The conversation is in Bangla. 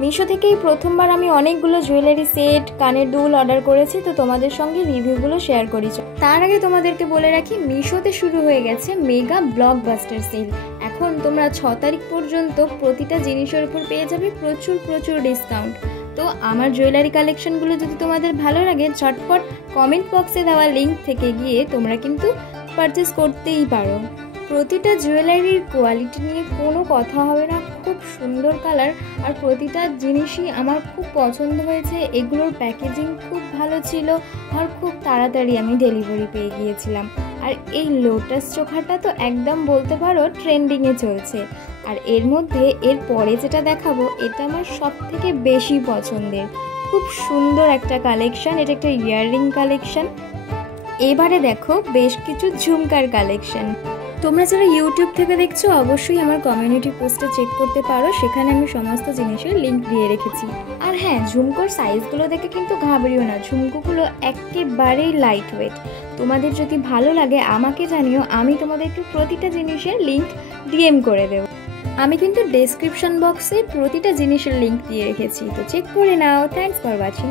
মিশো থেকেই প্রথমবার আমি অনেকগুলো জুয়েলারি সেট, কানের দুল অর্ডার করেছি, তো তোমাদের সঙ্গে রিভিউগুলো শেয়ার করি। তার আগে তোমাদেরকে বলে রাখি, মিশোতে শুরু হয়ে গেছে মেগা ব্লকবাস্টার সেল। এখন তোমরা 6 তারিখ পর্যন্ত প্রতিটা জিনিসের উপর পেয়ে যাবে প্রচুর প্রচুর ডিসকাউন্ট। তো আমার জুয়েলারি কালেকশনগুলো যদি তোমাদের ভালো লাগে, ঝটপট কমেন্ট বক্সে দেওয়া লিঙ্ক থেকে গিয়ে তোমরা কিন্তু পারচেস করতেই পারো। প্রতিটা জুয়েলারির কোয়ালিটি নিয়ে কোনো কথা হবে না, খুব সুন্দর কালার, আর প্রতিটা জিনিসই আমার খুব পছন্দ হয়েছে। এগুলোর প্যাকেজিং খুব ভালো ছিল আর খুব তাড়াতাড়ি আমি ডেলিভারি পেয়ে গিয়েছিলাম। আর এই লোটাস চোখাটা তো একদম বলতে পারো ট্রেন্ডিংয়ে চলছে। আর এর মধ্যে এর পরে যেটা দেখাবো, এটা আমার সব থেকে বেশি পছন্দের। খুব সুন্দর একটা কালেকশন, এটা একটা ইয়াররিং কালেকশন। এবারে দেখো বেশ কিছু ঝুমকার কালেকশন। তোমরা যারা ইউটিউব থেকে দেখছো অবশ্যই আমার কমিউনিটি পোস্টে চেক করতে পারো, সেখানে আমি সমস্ত জিনিসের লিঙ্ক দিয়ে রেখেছি। আর হ্যাঁ, ঝুমকোর সাইজগুলো দেখে কিন্তু ঘাবড়িও না, ঝুমকোগুলো একেবারেই লাইট ওয়েট। তোমাদের যদি ভালো লাগে আমাকে জানিও, আমি তোমাদেরকে প্রতিটা জিনিসের লিঙ্ক ডিএম করে দেবো। আমি কিন্তু ডেসক্রিপশন বক্সে প্রতিটা জিনিসের লিঙ্ক দিয়ে রেখেছি, তো চেক করে নাও। Thanks for watching.